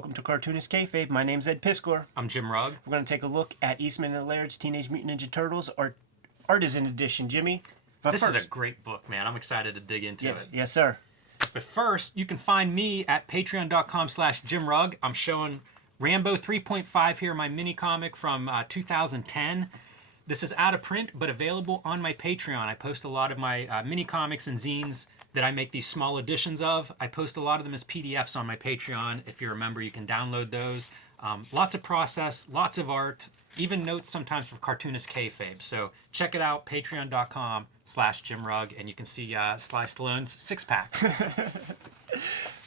Welcome to Cartoonist Kayfabe. My name's Ed Piskor. I'm Jim Rugg. We're going to take a look at Eastman and Laird's Teenage Mutant Ninja Turtles Artisan Edition, Jimmy. But this is a great book, man. I'm excited to dig into it. Yes, sir. But first, you can find me at patreon.com/JimRugg. I'm showing Rambo 3.5 here, my mini comic from 2010. This is out of print, but available on my Patreon. I post a lot of my mini comics and zines that I make these small editions of. I post a lot of them as PDFs on my Patreon. If you're a member, you can download those. Lots of process, lots of art, even notes sometimes for Cartoonist Kayfabe. So check it out, patreon.com/JimRugg, and you can see Sly Stallone's six-pack.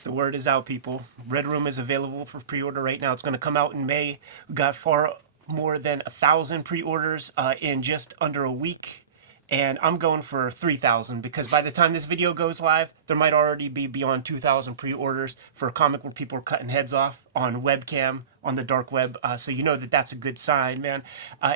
The word is out, people. Red Room is available for pre-order right now. It's going to come out in May. We got far more than 1,000 pre-orders in just under a week. And I'm going for 3,000 because by the time this video goes live, there might already be beyond 2,000 pre-orders for a comic where people are cutting heads off on webcam on the dark web. So you know that that's a good sign, man.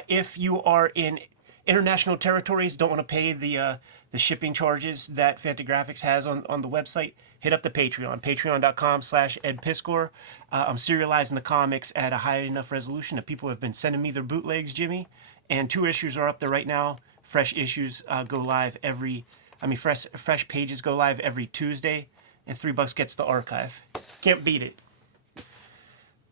If you are in international territories, don't want to pay the shipping charges that Fantagraphics has on the website, hit up the Patreon, patreon.com/EdPiskor. I'm serializing the comics at a high enough resolution that people have been sending me their bootlegs, Jimmy. And 2 issues are up there right now. Fresh issues go live fresh pages go live every Tuesday, and $3 gets the archive. Can't beat it.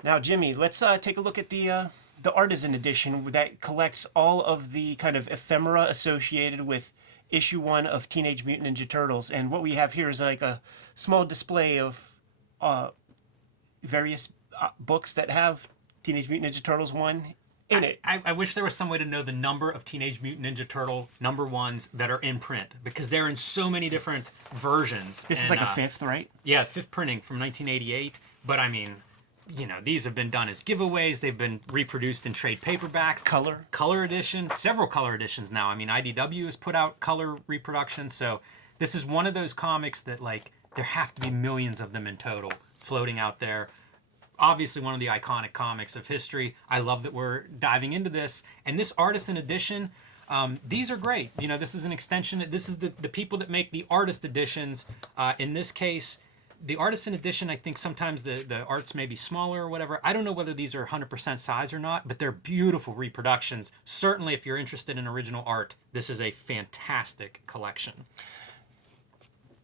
Now, Jimmy, let's take a look at the Artisan edition that collects all of the kind of ephemera associated with issue 1 of Teenage Mutant Ninja Turtles. And what we have here is like a small display of various books that have Teenage Mutant Ninja Turtles 1 in it. I wish there was some way to know the number of Teenage Mutant Ninja Turtle #1s that are in print, because they're in so many different versions. This is like a 5th, right? Yeah, 5th printing from 1988. But I mean, you know, these have been done as giveaways. They've been reproduced in trade paperbacks. Color edition. Several color editions now. I mean, IDW has put out color reproductions. So this is one of those comics that, like, there have to be millions of them in total floating out there. Obviously one of the iconic comics of history. I love that we're diving into this. And this Artisan edition, these are great. You know, this is an extension. This is the people that make the artist editions. In this case, the Artisan edition, I think sometimes the arts may be smaller or whatever. I don't know whether these are 100% size or not, but they're beautiful reproductions. Certainly, if you're interested in original art, this is a fantastic collection.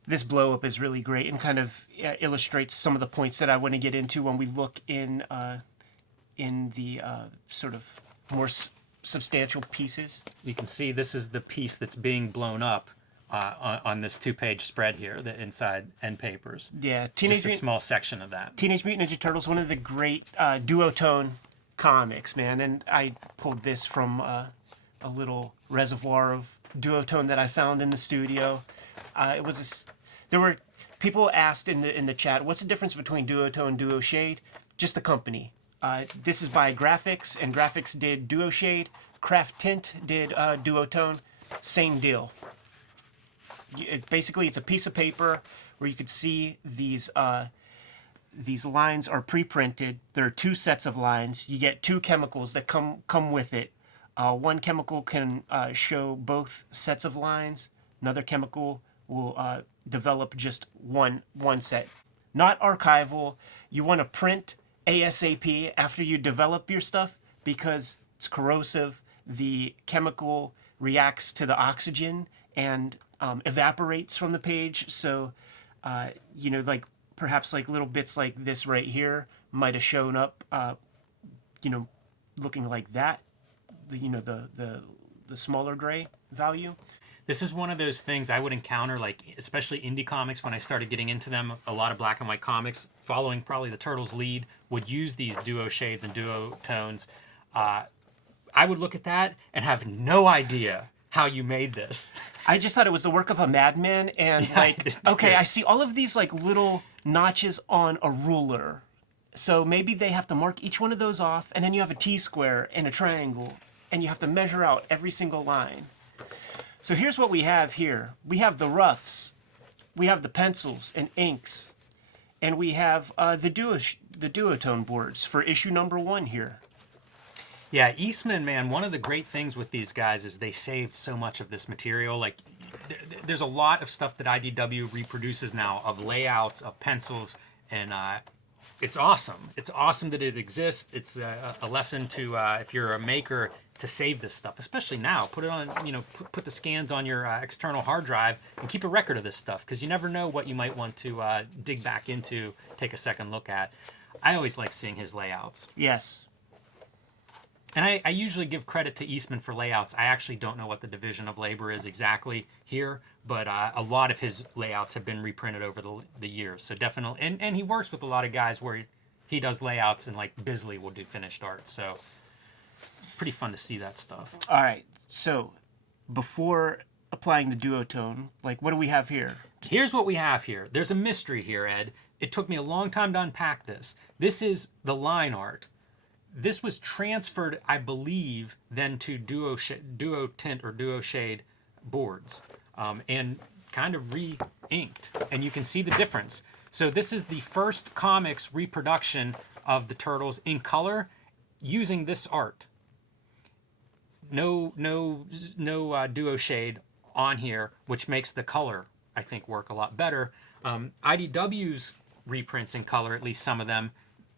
This blow up is really great and kind of illustrates some of the points that I want to get into when we look in the sort of more substantial pieces. You can see this is the piece that's being blown up on this 2-page spread here, the inside end papers. Yeah, just a small section of that. Teenage Mutant Ninja Turtles, one of the great Duotone comics, man. And I pulled this from a little reservoir of Duotone that I found in the studio. There were people asked in the chat, what's the difference between Duotone and Duo Shade? Just the company. This is by Graphics, and Graphics did Duo Shade. Craft Tint did Duotone. Same deal. Basically, it's a piece of paper where you could see these lines are pre-printed. There are 2 sets of lines. You get 2 chemicals that come with it. One chemical can show both sets of lines. Another chemical will develop just one set. Not archival. You want to print ASAP after you develop your stuff because it's corrosive. The chemical reacts to the oxygen and evaporates from the page. So, you know, like perhaps like little bits like this right here might have shown up, you know, looking like that. You know, the smaller gray value. This is one of those things I would encounter, like especially indie comics when I started getting into them. A lot of black and white comics, following probably the Turtles' lead, would use these duo shades and duo tones. I would look at that and have no idea how you made this. I just thought it was the work of a madman, and yeah, like, okay, I see all of these like little notches on a ruler. So maybe they have to mark each one of those off, and then you have a T-square and a triangle, and you have to measure out every single line. So here's what we have here. We have the roughs, we have the pencils and inks, and we have the Duotone boards for issue #1 here. Yeah, Eastman, man, one of the great things with these guys is they saved so much of this material. Like, there's a lot of stuff that IDW reproduces now of layouts, of pencils, and It's awesome. It's awesome that it exists. It's a lesson to, if you're a maker, to save this stuff, especially now. Put it on, put the scans on your external hard drive and keep a record of this stuff, because you never know what you might want to dig back into, take a second look at. I always like seeing his layouts. Yes. And I usually give credit to Eastman for layouts. I actually don't know what the division of labor is exactly here, but a lot of his layouts have been reprinted over the years. So definitely, and he works with a lot of guys where he does layouts, and like Bisley will do finished art. So pretty fun to see that stuff. All right. So before applying the duotone, like, what do we have here? Here's what we have here. There's a mystery here, Ed. It took me a long time to unpack this. This is the line art. This was transferred, I believe, then to Duo Tint or Duo Shade boards, and kind of re-inked. And you can see the difference. So this is the first comics reproduction of the Turtles in color using this art. No Duo Shade on here, which makes the color, I think, work a lot better. IDW's reprints in color, at least some of them,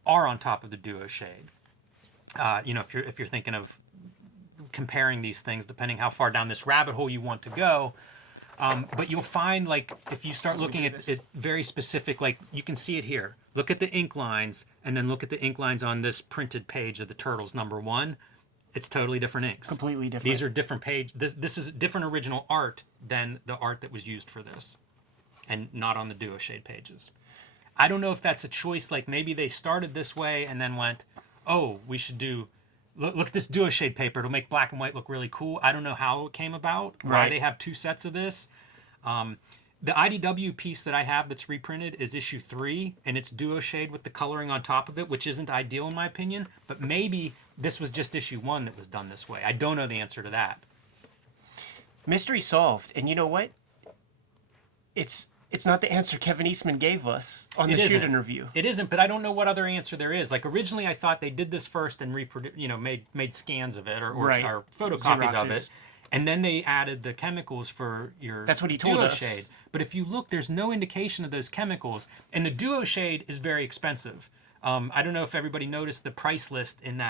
are on top of the Duo Shade. If you're thinking of comparing these things, depending how far down this rabbit hole you want to go, but you'll find, like, if you start looking at it very specific, like you can see it here. Look at the ink lines, and then look at the ink lines on this printed page of the Turtles #1. It's totally different inks. Completely different. These are different page. This is different original art than the art that was used for this, and not on the Duo Shade pages. I don't know if that's a choice. Like, maybe they started this way and then went, oh, we should do, look at this Duo Shade paper. It'll make black and white look really cool. I don't know how it came about, why they have two sets of this. The IDW piece that I have that's reprinted is issue 3, and it's Duo Shade with the coloring on top of it, which isn't ideal in my opinion, but maybe this was just issue 1 that was done this way. I don't know the answer to that. Mystery solved. And you know what? It's not the answer Kevin Eastman gave us on the shoot interview. It isn't, but I don't know what other answer there is. Like, originally I thought they did this first and made scans of it or photocopies of it. And then they added the chemicals for your That's what he told Duo us. Shade. But if you look, there's no indication of those chemicals. And the Duo Shade is very expensive. I don't know if everybody noticed the price list in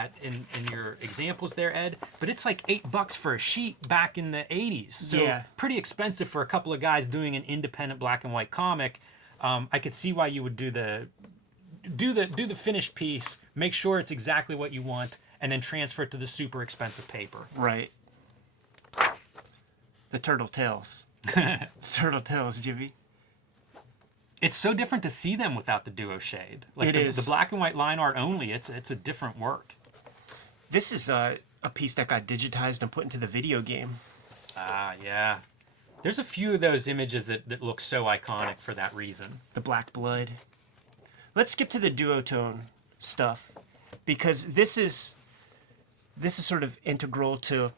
your examples there, Ed, but it's like $8 for a sheet back in the 80s. So pretty expensive for a couple of guys doing an independent black and white comic. I could see why you would do the finished piece, make sure it's exactly what you want, and then transfer it to the super expensive paper. Right. The Turtle Tails. Turtle Tails, Jimmy. It's so different to see them without the Duo Shade. Like it is. The black and white line art only, it's a different work. This is a piece that got digitized and put into the video game. Ah, yeah. There's a few of those images that look so iconic for that reason. The black blood. Let's skip to the duotone stuff, because this is sort of integral to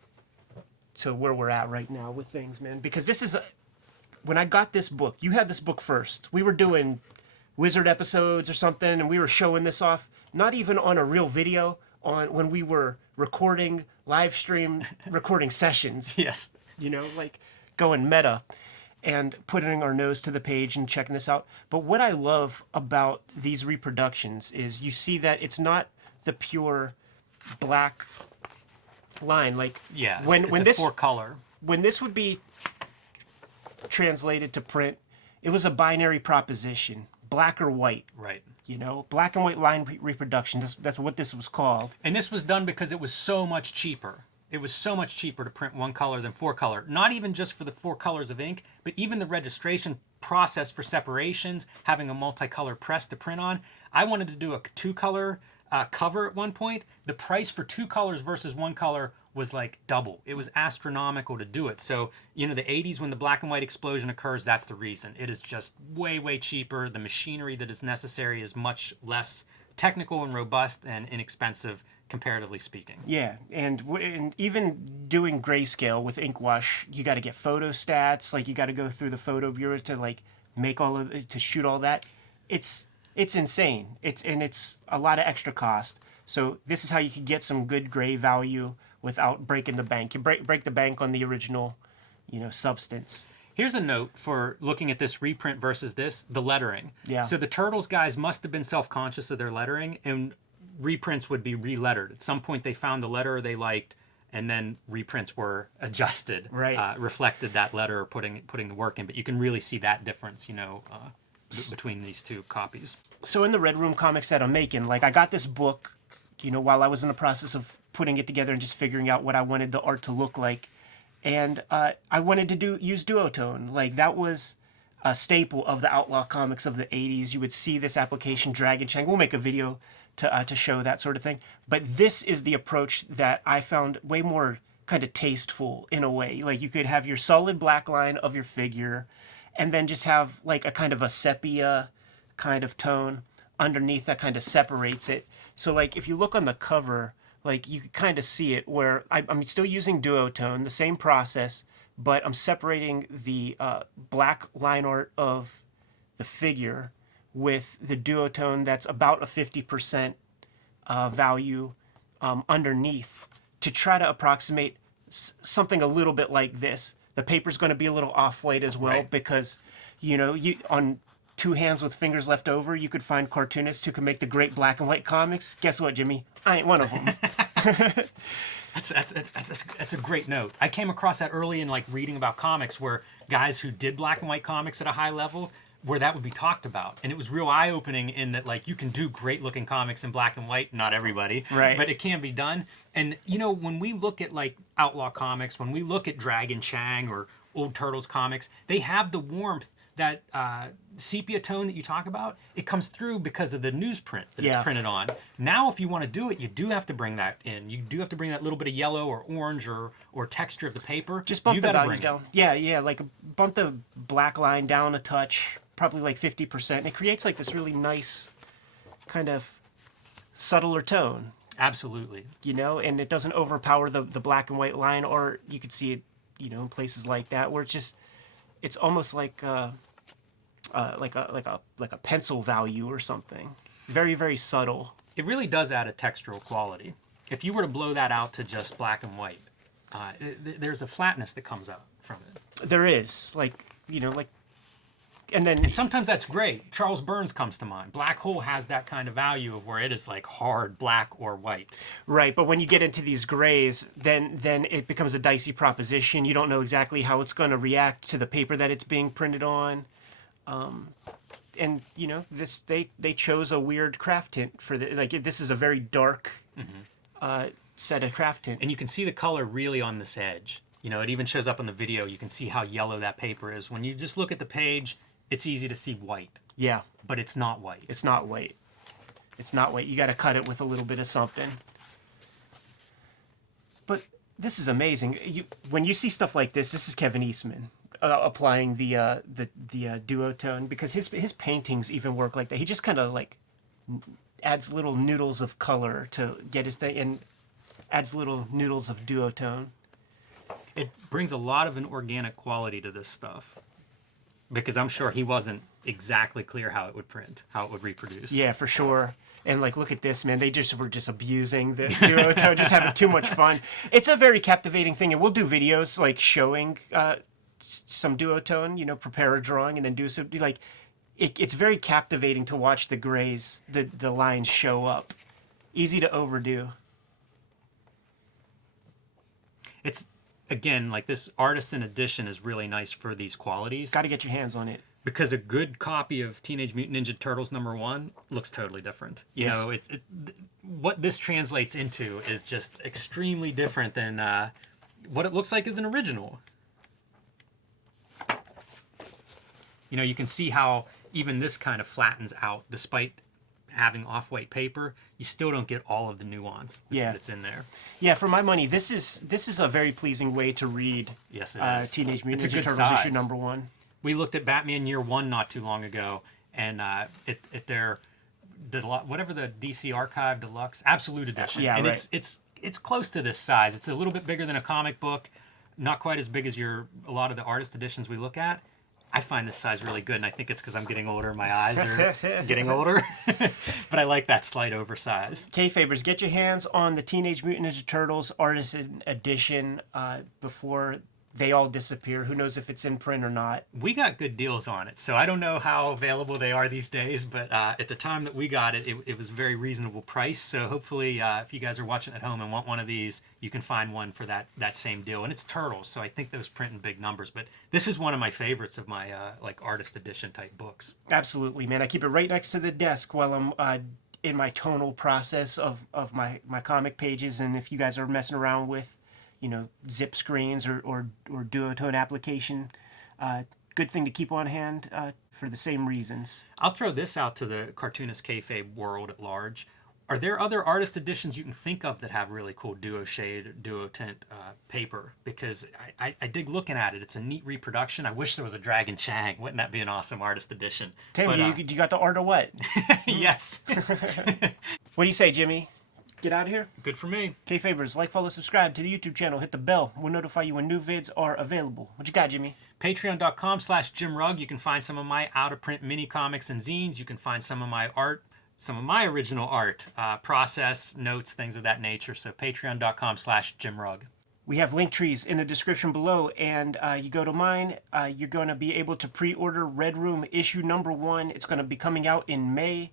where we're at right now with things, man. Because this is when I got this book, you had this book first. We were doing Wizard episodes or something, and we were showing this off, not even on a real video, when we were recording live stream recording sessions. Yes. Like going meta and putting our nose to the page and checking this out. But what I love about these reproductions is you see that it's not the pure black line. Like, yeah, when this 4-color. When this would be translated to print, it was a binary proposition, black or white. Right. Black and white line reproduction. That's what this was called. And this was done because it was so much cheaper. It was so much cheaper to print 1 color than 4-color. Not even just for the 4 colors of ink, but even the registration process for separations, having a multicolor press to print on. I wanted to do a 2-color cover at one point. The price for 2 colors versus 1 color was like double. It was astronomical to do it. So, the 80s, when the black and white explosion occurs, that's the reason. It is just way, way cheaper. The machinery that is necessary is much less technical and robust and inexpensive, comparatively speaking. Yeah, and even doing grayscale with ink wash, you got to get photo stats. Like, you got to go through the photo bureau to make to shoot all that. It's insane. It's a lot of extra cost. So this is how you can get some good gray value without breaking the bank. You break the bank on the original, substance. Here's a note for looking at this reprint versus this, the lettering. Yeah. So the Turtles guys must have been self-conscious of their lettering, and reprints would be re-lettered. At some point they found the letter they liked, and then reprints were adjusted, right. Reflected that letter, putting the work in. But you can really see that difference, between these two copies. So in the Red Room comics that I'm making, like I got this book, while I was in the process of putting it together and just figuring out what I wanted the art to look like. And I wanted to use Duotone. Like that was a staple of the Outlaw comics of the 80s. You would see this application, Dragon Chang. We'll make a video to show that sort of thing. But this is the approach that I found way more kind of tasteful in a way. Like you could have your solid black line of your figure and then just have like a kind of a sepia kind of tone underneath that kind of separates it. So like if you look on the cover, like you can kind of see it where I'm still using Duotone, the same process, but I'm separating the black line art of the figure with the Duotone that's about a 50% value underneath to try to approximate something a little bit like this. The paper's going to be a little off-white as well, right. Because, you on two hands with fingers left over, you could find cartoonists who can make the great black and white comics. Guess what, Jimmy? I ain't one of them. That's a great note. I came across that early in like reading about comics where guys who did black and white comics at a high level, where that would be talked about. And it was real eye-opening in that like you can do great looking comics in black and white, not everybody, right. But it can be done. And when we look at like Outlaw comics, when we look at Dragon Chang or old Turtles comics, they have the warmth, that sepia tone that you talk about. It comes through because of the newsprint that it's printed on. Now, if you want to do it, you do have to bring that in. You do have to bring that little bit of yellow or orange or texture of the paper. Just bump the values down. Yeah, like bump the black line down a touch, probably like 50%. And it creates like this really nice kind of subtler tone. Absolutely. And it doesn't overpower the black and white line, or you could see it, in places like that where it's almost like a pencil value or something. Very, very subtle. It really does add a textural quality. If you were to blow that out to just black and white, there's a flatness that comes up from it. There is, and sometimes that's great. Charles Burns comes to mind. Black Hole has that kind of value of where it is like hard black or white. Right, but when you get into these grays, then it becomes a dicey proposition. You don't know exactly how it's going to react to the paper that it's being printed on. And this they chose a weird craft tint for this is a very dark set of craft tint. And you can see the color really on this edge. It even shows up on the video. You can see how yellow that paper is. When you just look at the page, it's easy to see white. Yeah. But it's not white. It's not white. It's not white. You got to cut it with a little bit of something. But this is amazing. When you see stuff like this is Kevin Eastman applying the duotone, because his paintings even work like that. He just kind of like adds little noodles of color to get his thing and adds little noodles of duotone. It brings a lot of an organic quality to this stuff. Because I'm sure he wasn't exactly clear how it would print, how it would reproduce. Yeah, for sure. And look at this, man. They were just abusing the duotone, just having too much fun. It's a very captivating thing, and we'll do videos showing some duotone. Prepare a drawing and then do some it's very captivating to watch the grays, the lines show up. Easy to overdo. It's. Again, this Artisan edition is really nice for these qualities. Got to get your hands on it. Because a good copy of Teenage Mutant Ninja Turtles #1 looks totally different. Yes. What this translates into is just extremely different than what it looks like as an original. You can see how even this kind of flattens out despite having off-white paper. You still don't get all of the nuance that's in there. Yeah, for my money, this is a very pleasing way to read. Yes, it is. Teenage Mutant Ninja Turtles size. issue #1. We looked at Batman Year One not too long ago, and whatever the DC Archive Deluxe Absolute Edition, and right. it's close to this size. It's a little bit bigger than a comic book, not quite as big as a lot of the artist editions we look at. I find this size really good, and I think it's because I'm getting older. My eyes are getting older. But I like that slight oversize. Kayfabers, get your hands on the Teenage Mutant Ninja Turtles Artisan Edition before they all disappear. Who knows if it's in print or not? We got good deals on it, so I don't know how available they are these days, but at the time that we got it, it was a very reasonable price. So hopefully, if you guys are watching at home and want one of these, you can find one for that same deal. And it's Turtles, so I think those print in big numbers. But this is one of my favorites of my like artist edition type books. Absolutely, man. I keep it right next to the desk while I'm in my tonal process of my comic pages. And if you guys are messing around with, you know, zip screens or Duotone application, good thing to keep on hand for the same reasons. I'll throw this out to the Cartoonist Kayfabe world at large. Are there other artist editions you can think of that have really cool duo shade, duo tint paper? Because I dig looking at it. It's a neat reproduction. I wish there was a Dragon Chang. Wouldn't that be an awesome artist edition? Tim, you got the art or what? Yes. What do you say, Jimmy? Get out of here? Good for me. Kayfabers, like, follow, subscribe to the YouTube channel. Hit the bell. We'll notify you when new vids are available. What you got, Jimmy? Patreon.com/JimRugg. You can find some of my out-of-print mini comics and zines. You can find some of my art, some of my original art, process, notes, things of that nature. So patreon.com/JimRugg. We have link trees in the description below, and you go to mine, you're going to be able to pre-order Red Room issue number 1. It's going to be coming out in May.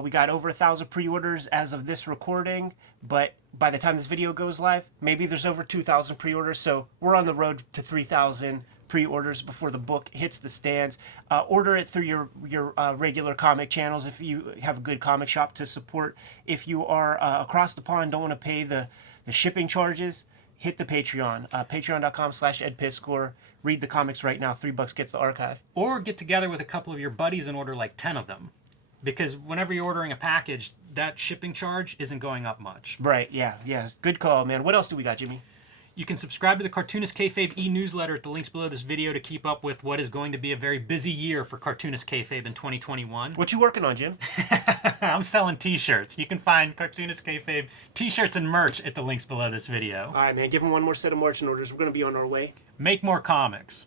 We got over 1,000 pre-orders as of this recording, but by the time this video goes live, maybe there's over 2,000 pre-orders, so we're on the road to 3,000 pre-orders before the book hits the stands. Order it through your regular comic channels if you have a good comic shop to support. If you are across the pond, don't want to pay the shipping charges, hit the Patreon, patreon.com/EdPiscor. Read the comics right now. $3 gets the archive. Or get together with a couple of your buddies and order like 10 of them. Because whenever you're ordering a package, that shipping charge isn't going up much. Right, yeah. Good call, man. What else do we got, Jimmy? You can subscribe to the Cartoonist Kayfabe e-newsletter at the links below this video to keep up with what is going to be a very busy year for Cartoonist Kayfabe in 2021. What you working on, Jim? I'm selling t-shirts. You can find Cartoonist Kayfabe t-shirts and merch at the links below this video. All right, man. Give him one more set of marching orders. We're going to be on our way. Make more comics.